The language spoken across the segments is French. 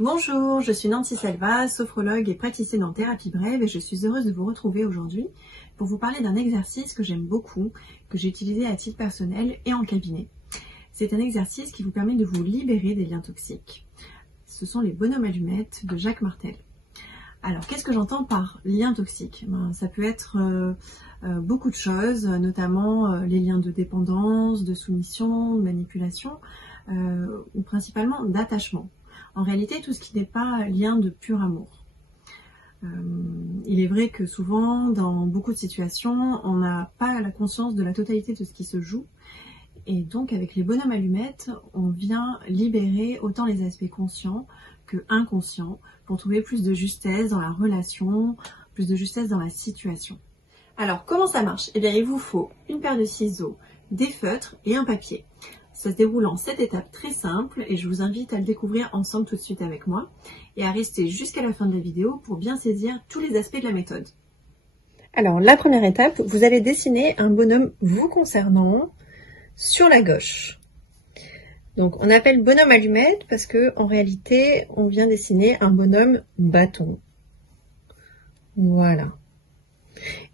Bonjour, je suis Nancy Salva, sophrologue et praticienne en thérapie brève et je suis heureuse de vous retrouver aujourd'hui pour vous parler d'un exercice que j'aime beaucoup, que j'ai utilisé à titre personnel et en cabinet. C'est un exercice qui vous permet de vous libérer des liens toxiques. Ce sont les bonhommes allumettes de Jacques Martel. Alors, qu'est-ce que j'entends par liens toxiques? Ça peut être beaucoup de choses, notamment les liens de dépendance, de soumission, de manipulation, ou principalement d'attachement. En réalité, tout ce qui n'est pas lien de pur amour. Il est vrai que souvent, dans beaucoup de situations, on n'a pas la conscience de la totalité de ce qui se joue. Et donc, avec les bonhommes allumettes, on vient libérer autant les aspects conscients que inconscients pour trouver plus de justesse dans la relation, plus de justesse dans la situation. Alors, comment ça marche? Eh bien, il vous faut une paire de ciseaux, des feutres et un papier. Ça se déroule en 7 étapes très simples et je vous invite à le découvrir ensemble tout de suite avec moi et à rester jusqu'à la fin de la vidéo pour bien saisir tous les aspects de la méthode. Alors, la première étape, vous allez dessiner un bonhomme vous concernant sur la gauche. Donc, on appelle bonhomme allumette parce que en réalité, on vient dessiner un bonhomme bâton. Voilà.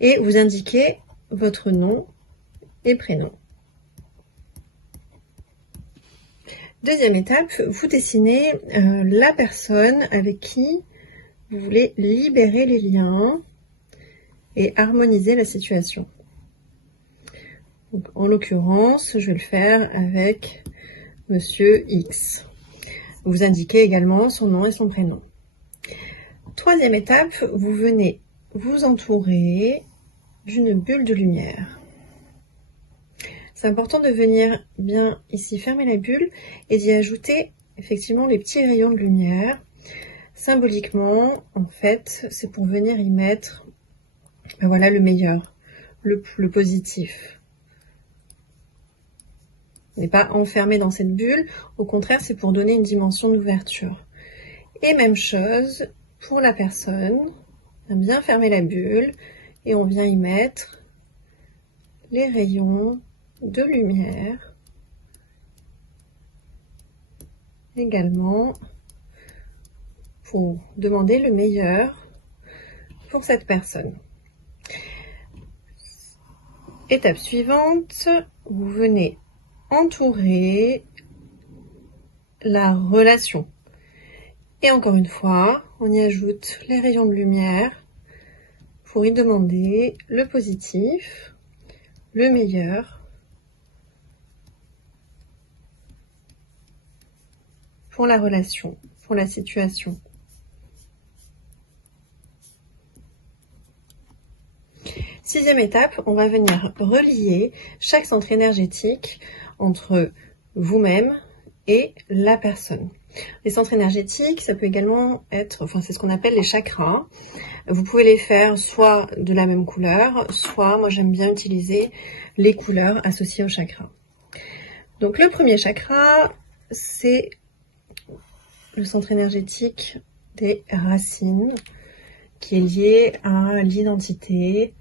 Et vous indiquez votre nom et prénom. Deuxième étape, vous dessinez la personne avec qui vous voulez libérer les liens et harmoniser la situation. Donc, en l'occurrence, je vais le faire avec Monsieur X. Vous indiquez également son nom et son prénom. Troisième étape, vous venez vous entourer d'une bulle de lumière. C'est important de venir bien ici fermer la bulle et d'y ajouter effectivement les petits rayons de lumière. Symboliquement, en fait, c'est pour venir y mettre voilà, le meilleur, le positif. On n'est pas enfermé dans cette bulle, au contraire, c'est pour donner une dimension d'ouverture. Et même chose pour la personne, on vient bien fermer la bulle et on vient y mettre les rayons de lumière également pour demander le meilleur pour cette personne. Étape suivante, vous venez entourer la relation. Et encore une fois, on y ajoute les rayons de lumière pour y demander le positif, le meilleur pour la relation, pour la situation. Sixième étape, on va venir relier chaque centre énergétique entre vous-même et la personne. Les centres énergétiques, ça peut également être, c'est ce qu'on appelle les chakras. Vous pouvez les faire soit de la même couleur, soit, moi j'aime bien utiliser les couleurs associées aux chakras. Donc le premier chakra, c'est le centre énergétique des racines, qui est lié à l'identité,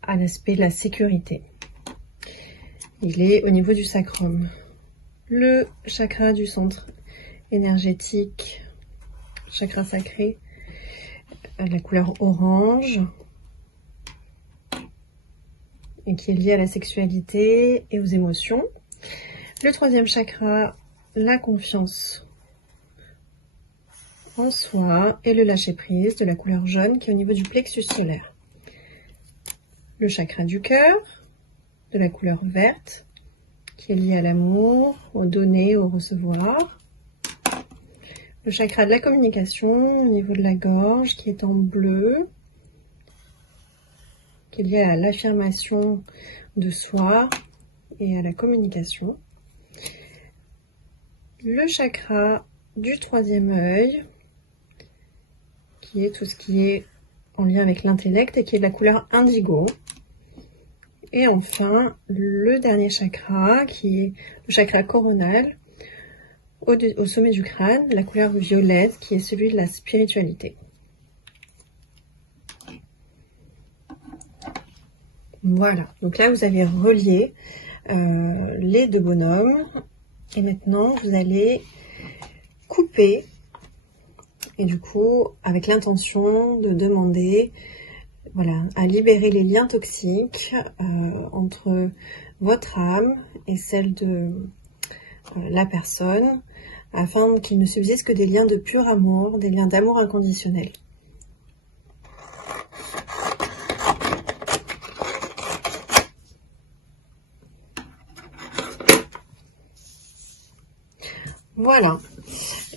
à l'aspect de la sécurité. Il est au niveau du sacrum. Le chakra du centre énergétique, chakra sacré, la couleur orange, et qui est lié à la sexualité et aux émotions. Le troisième chakra, la confiance en soi et le lâcher-prise de la couleur jaune qui est au niveau du plexus solaire. Le chakra du cœur, de la couleur verte, qui est lié à l'amour, au donner, au recevoir. Le chakra de la communication, au niveau de la gorge, qui est en bleu, qui est lié à l'affirmation de soi et à la communication. Le chakra du troisième œil, qui est tout ce qui est en lien avec l'intellect et qui est de la couleur indigo. Et enfin, le dernier chakra, qui est le chakra coronal, au sommet du crâne, la couleur violette, qui est celui de la spiritualité. Voilà, donc là vous avez relié les deux bonhommes. Et maintenant, vous allez couper. Et du coup, avec l'intention de demander à libérer les liens toxiques entre votre âme et celle de la personne, afin qu'il ne subsiste que des liens de pur amour, des liens d'amour inconditionnel. Voilà.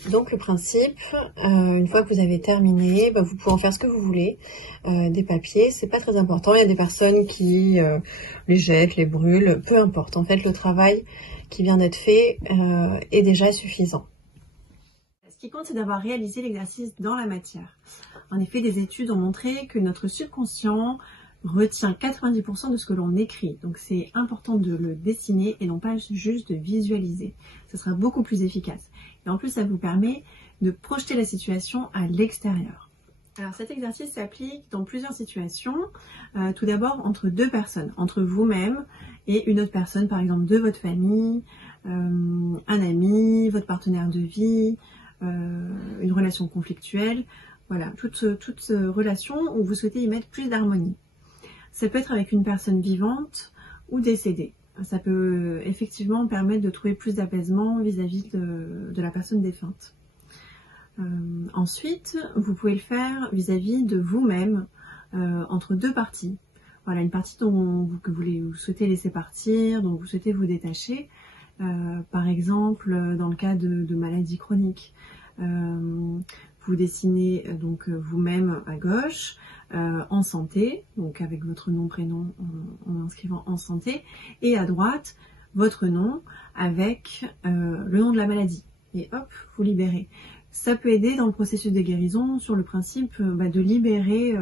Donc le principe, une fois que vous avez terminé, vous pouvez en faire ce que vous voulez. Des papiers, c'est pas très important. Il y a des personnes qui les jettent, les brûlent, peu importe. En fait, le travail qui vient d'être fait est déjà suffisant. Ce qui compte, c'est d'avoir réalisé l'exercice dans la matière. En effet, des études ont montré que notre subconscient retient 90% de ce que l'on écrit. Donc c'est important de le dessiner et non pas juste de visualiser. Ce sera beaucoup plus efficace. Et en plus, ça vous permet de projeter la situation à l'extérieur. Alors cet exercice s'applique dans plusieurs situations. Tout d'abord entre deux personnes, entre vous-même et une autre personne, par exemple de votre famille, un ami, votre partenaire de vie, une relation conflictuelle. Voilà, toute relation où vous souhaitez y mettre plus d'harmonie. Ça peut être avec une personne vivante ou décédée. Ça peut effectivement permettre de trouver plus d'apaisement vis-à-vis de la personne défunte. Ensuite, vous pouvez le faire vis-à-vis de vous-même, entre deux parties. Voilà, une partie que vous souhaitez laisser partir, dont vous souhaitez vous détacher. Par exemple, dans le cas de maladies chroniques. Vous dessinez donc vous-même à gauche, en santé, donc avec votre nom, prénom en inscrivant en santé, et à droite, votre nom avec le nom de la maladie. Et hop, vous libérez. Ça peut aider dans le processus de guérison sur le principe de libérer,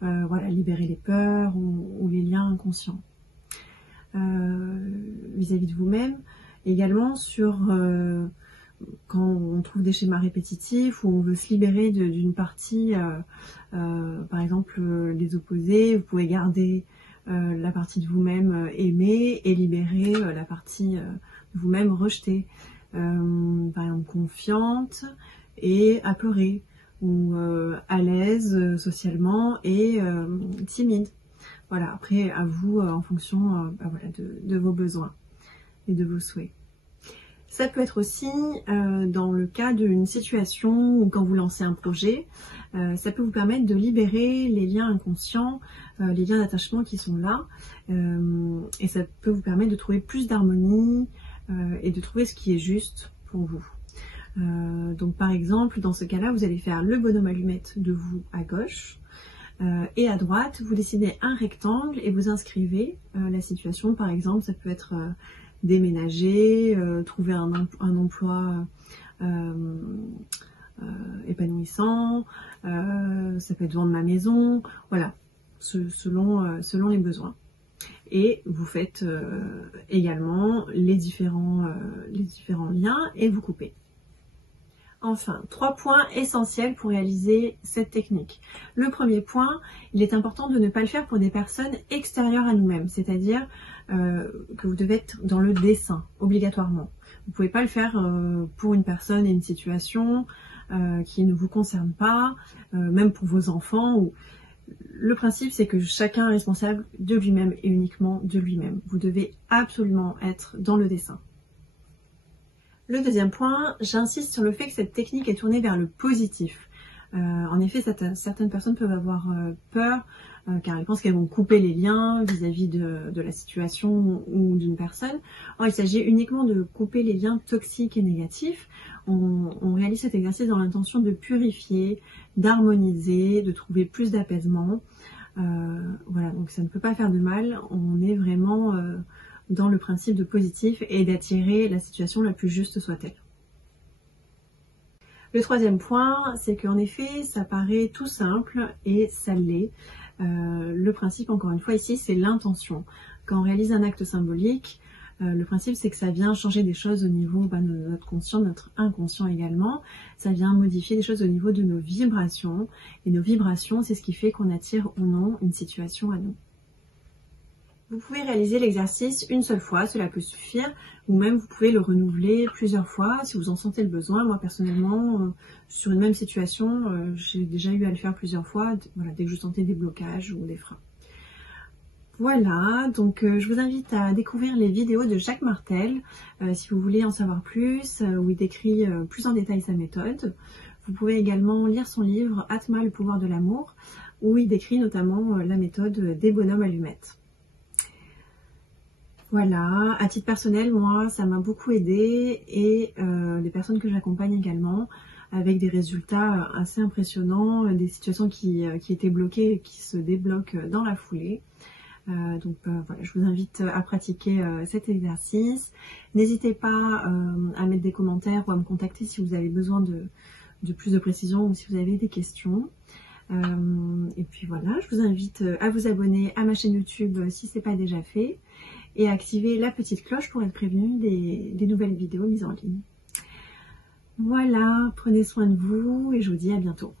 libérer les peurs ou les liens inconscients. Vis-à-vis de vous-même, également sur quand on trouve des schémas répétitifs ou on veut se libérer d'une partie, par exemple les opposés, vous pouvez garder la partie de vous-même aimée et libérer la partie de vous-même rejetée. Par exemple confiante et apeurée, ou à l'aise socialement et timide. Voilà, après à vous en fonction de vos besoins et de vos souhaits. Ça peut être aussi dans le cas d'une situation ou quand vous lancez un projet, ça peut vous permettre de libérer les liens inconscients, les liens d'attachement qui sont là, et ça peut vous permettre de trouver plus d'harmonie et de trouver ce qui est juste pour vous. Donc par exemple, dans ce cas-là, vous allez faire le bonhomme allumette de vous à gauche, et à droite, vous dessinez un rectangle et vous inscrivez la situation. Par exemple, ça peut être déménager, trouver un emploi épanouissant, ça peut être vendre ma maison, voilà, selon les besoins. Et vous faites également les différents liens et vous coupez. Enfin, 3 points essentiels pour réaliser cette technique. Le premier point, il est important de ne pas le faire pour des personnes extérieures à nous-mêmes, c'est-à-dire que vous devez être dans le dessin, obligatoirement. Vous ne pouvez pas le faire pour une personne et une situation qui ne vous concerne pas, même pour vos enfants. Le principe, c'est que chacun est responsable de lui-même et uniquement de lui-même. Vous devez absolument être dans le dessin. Le deuxième point, j'insiste sur le fait que cette technique est tournée vers le positif. En effet, certaines personnes peuvent avoir peur car elles pensent qu'elles vont couper les liens vis-à-vis de la situation ou d'une personne. Or, il s'agit uniquement de couper les liens toxiques et négatifs. On réalise cet exercice dans l'intention de purifier, d'harmoniser, de trouver plus d'apaisement. Voilà, donc ça ne peut pas faire de mal. On est vraiment dans le principe de positif et d'attirer la situation la plus juste soit-elle. Le troisième point, c'est qu'en effet, ça paraît tout simple et ça l'est. Le principe, encore une fois, ici, c'est l'intention. Quand on réalise un acte symbolique, le principe, c'est que ça vient changer des choses au niveau de notre conscient, de notre inconscient également. Ça vient modifier des choses au niveau de nos vibrations. Et nos vibrations, c'est ce qui fait qu'on attire ou non une situation à nous. Vous pouvez réaliser l'exercice une seule fois, cela peut suffire, ou même vous pouvez le renouveler plusieurs fois si vous en sentez le besoin. Moi personnellement, sur une même situation, j'ai déjà eu à le faire plusieurs fois, voilà, dès que je sentais des blocages ou des freins. Voilà, donc je vous invite à découvrir les vidéos de Jacques Martel, si vous voulez en savoir plus, où il décrit plus en détail sa méthode. Vous pouvez également lire son livre « Atma, le pouvoir de l'amour », où il décrit notamment la méthode des bonhommes allumettes. Voilà, à titre personnel, moi, ça m'a beaucoup aidé et des personnes que j'accompagne également, avec des résultats assez impressionnants, des situations qui étaient bloquées et qui se débloquent dans la foulée. Donc voilà, je vous invite à pratiquer cet exercice. N'hésitez pas à mettre des commentaires ou à me contacter si vous avez besoin de plus de précision ou si vous avez des questions. Et puis voilà, je vous invite à vous abonner à ma chaîne YouTube si ce n'est pas déjà fait et à activer la petite cloche pour être prévenu des nouvelles vidéos mises en ligne. Voilà, prenez soin de vous et je vous dis à bientôt.